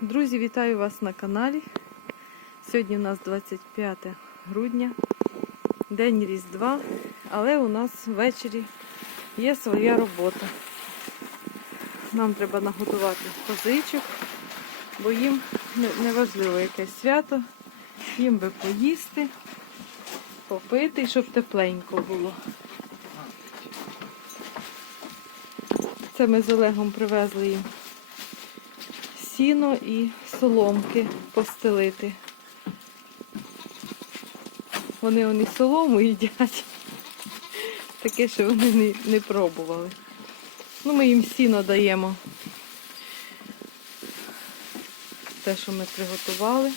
Друзі, вітаю вас на каналі. Сьогодні у нас 25 грудня, день Різдва, але у нас ввечері є своя робота. Нам треба наготувати козичок, бо їм не- неважливо якесь свято, їм би поїсти, попити, щоб тепленько було. Це ми з Олегом привезли їм сіно і соломки постелити. Вони вони солому їдять. Таке, що вони не, не пробували. Ну, ми їм сіно даємо. Те, що ми приготували.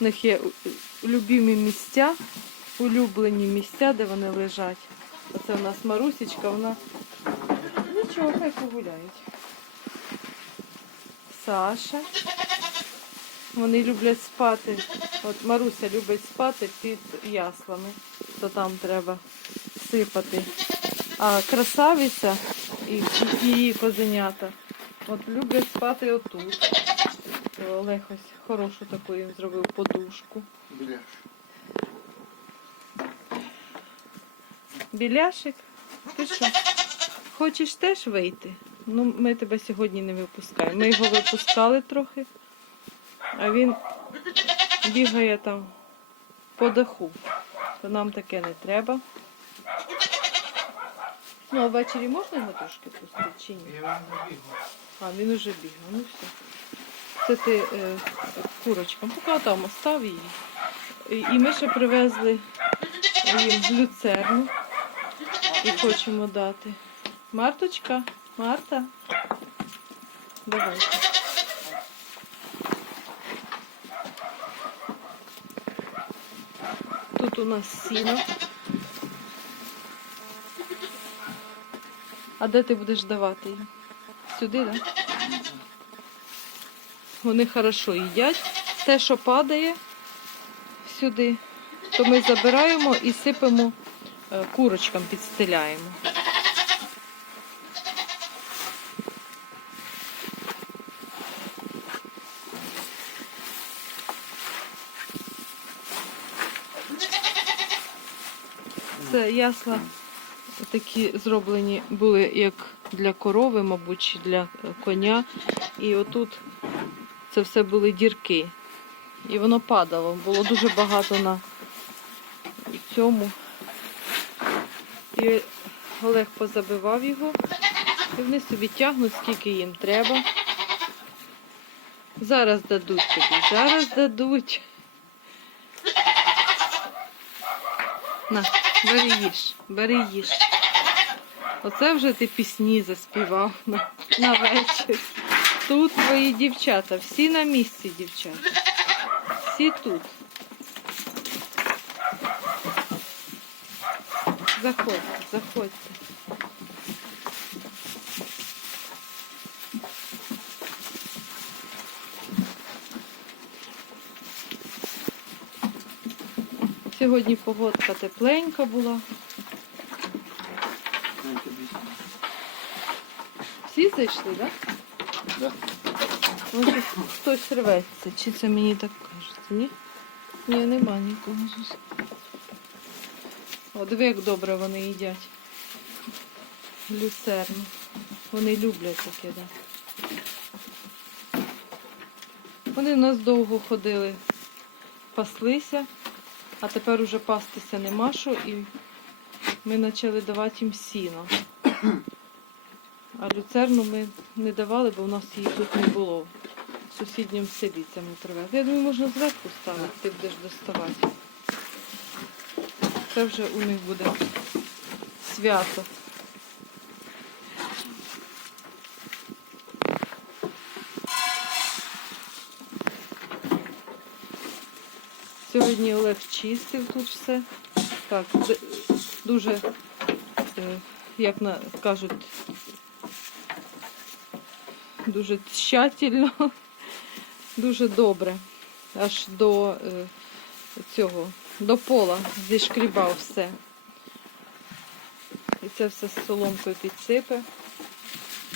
У них є любимі місця, улюблені місця, де вони лежать. Оце у нас Марусечка, вона нічого, хай погуляють. Саша. Вони люблять спати. От Маруся любить спати під яслами, то там треба сипати. А красавиця і, її козенята от люблять спати отут. Олег ось хорошу таку їм зробив подушку. Біляш. Біляшик, ти що? Хочеш теж вийти? Ну, ми тебе сьогодні не випускаємо. Ми його випускали трохи, а він бігає там по даху. То нам таке не треба. Ну, а ввечері можна його трошки пустити чи ні? Я бігу. А, він уже бігав, ну все. Це ти е, курочкам. Поки там остав її. І ми ще привезли їм люцерну і хочемо дати. Марточка, Марта. Давайте. Тут у нас сіно. А де ти будеш давати їм? Сюди, так? Да? Вони хорошо їдять. Те, що падає сюди, то ми забираємо і сипемо е, курочкам, підстеляємо. Це ясла такі зроблені були як для корови, мабуть, чи для е, коня. І отут це все були дірки. І воно падало. Було дуже багато на цьому. І Олег позабивав його. І вони собі тягнуть, скільки їм треба. Зараз дадуть тобі, зараз дадуть. На, бери їж, бери їж. Оце вже ти пісні заспівав на, на вечір. Тут твої дівчата, всі на місці, дівчата. Всі тут. Заходьте, заходьте. Сьогодні погодка тепленька була. Всі зайшли, так? Да. Щось хтось рветься. Чи це мені так кажеться? Ні? Ні, нема нікого. О, диви, як добре вони їдять. Люцерну. Вони люблять таке, так. Вони в нас довго ходили, паслися, а тепер уже пастися нема що і ми почали давати їм сіно. А люцерну ми не давали, бо в нас її тут не було. В сусіднім селі це ми привезли. Я думаю, можна зверху ставити, ти будеш доставати. Це вже у них буде свято. Сьогодні Олег чистив тут все. Так, дуже, е, як кажуть, дуже тщательно, дуже добре. Аж до е, цього, до пола зішкрібав все. І це все з соломкою підсипе.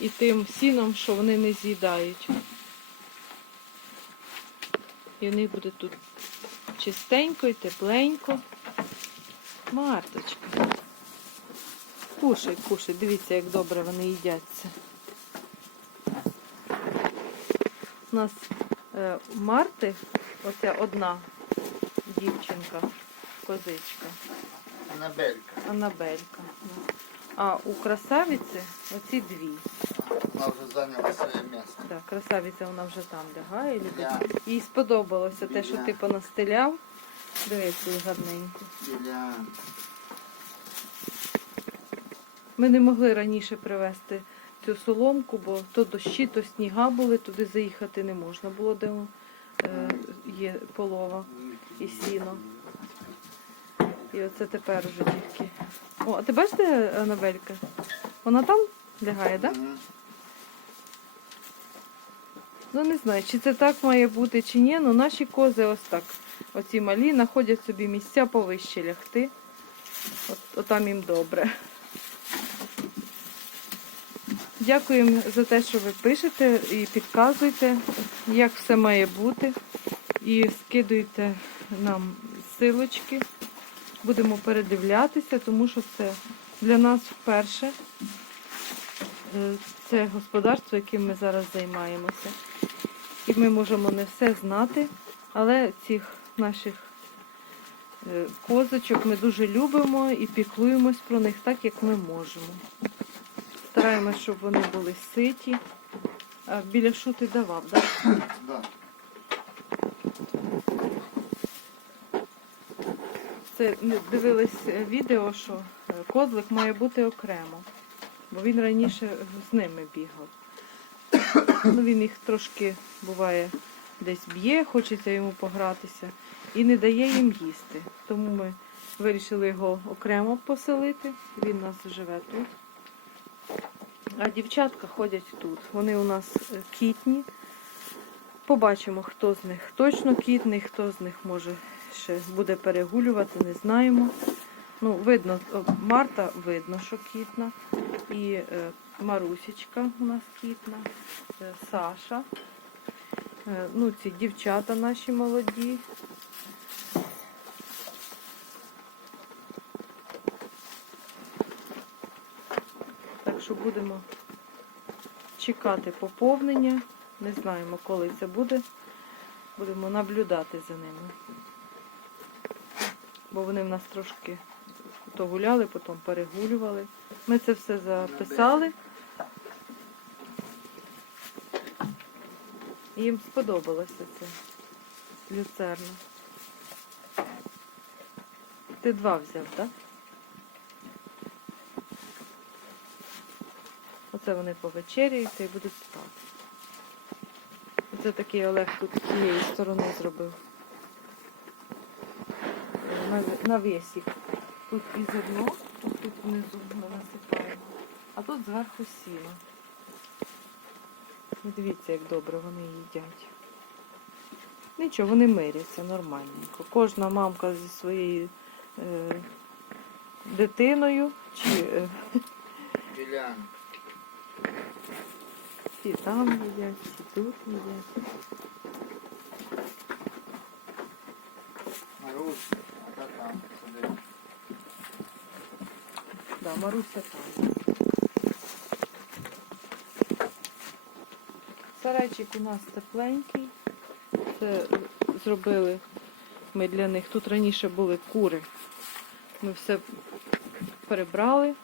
і тим сіном, що вони не з'їдають. І в них буде тут чистенько і тепленько. Марточка. Кушай, кушай, дивіться, як добре вони їдяться. У нас е, Марти, оця одна дівчинка, козичка, Анабелька. Анабелька. А у красавиці оці дві. Вона вже зайняла своє місце. Так, красавиця вона вже там лягає. любить. Біля, Їй сподобалося те, що ти понастеляв. Дивись, як гарненько. біля. Ми не могли раніше привезти цю соломку, бо то дощі, то сніга були, туди заїхати не можна було, де е, є полова і сіно. І оце тепер вже тільки. О, а ти бачиш, де Анабелька? Вона там лягає, так? Да? Ну не знаю, чи це так має бути, чи ні. Ну наші кози ось так. Оці малі знаходять собі місця повище лягти. От, отам їм добре. Дякуємо за те, що ви пишете і підказуєте, як все має бути. І скидуйте нам силочки. Будемо передивлятися, тому що це для нас вперше. Е, Це господарство, яким ми зараз займаємося. І ми можемо не все знати, але цих наших е, козочок ми дуже любимо і піклуємось про них так, як ми можемо. Стараємось, щоб вони були ситі. А біля шути давав, так? Да. Це дивились відео, що е, козлик має бути окремо, бо він раніше з ними бігав. Ну, він їх трошки буває десь б'є, хочеться йому погратися і не дає їм їсти. Тому ми вирішили його окремо поселити. Він у нас живе тут. А дівчатка ходять тут. Вони у нас е, кітні. Побачимо, хто з них точно кітний, хто з них може ще буде перегулювати, не знаємо. Ну, видно, Марта видно, що кітна. І е, Марусечка у нас кітна, Саша. Е, ну, ці дівчата наші молоді. Так що будемо чекати поповнення. Не знаємо, коли це буде. Будемо наблюдати за ними. Бо вони в нас трошки то гуляли, потім перегулювали. Ми це все записали. Їм сподобалося це люцерна. Ти два взяв, так? Оце вони повечеряють і будуть спати. Оце такий Олег тут з цієї сторони зробив. Навіс їх. Тут і зерно, тут, внизу ми насипаємо, а тут зверху сіно. Ну, Дивіться, як добре вони їдять. Нічого, вони миряться нормальненько. Кожна мамка зі своєю е, дитиною чи е, всі там їдять, всі тут їдять. Марусь. А та там. Да, Маруся там. Сарайчик у нас тепленький. Це зробили ми для них. Тут раніше були кури. Ми все перебрали.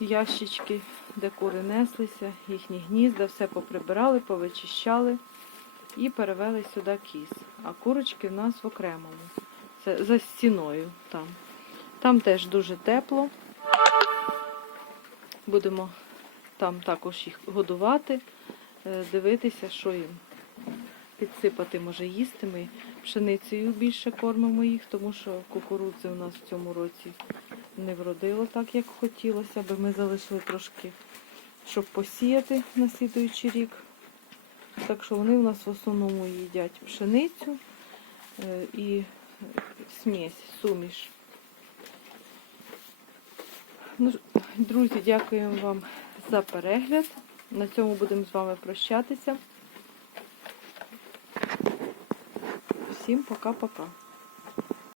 Ящички, де кури неслися, їхні гнізда, все поприбирали, повичищали і перевели сюди кіз. А курочки в нас в окремому. Це за стіною там. Там теж дуже тепло. Будемо там також їх годувати, е, дивитися, що їм підсипати може їсти. Ми пшеницею більше кормимо їх, тому що кукурудзи у нас в цьому році не вродило так, як хотілося, аби ми залишили трошки, щоб посіяти на слідуючий рік. Так що вони у нас в основному їдять пшеницю е, і смесь, суміш. Ну, друзі, дякуємо вам за перегляд. На цьому будемо з вами прощатися. Всім пока-пока.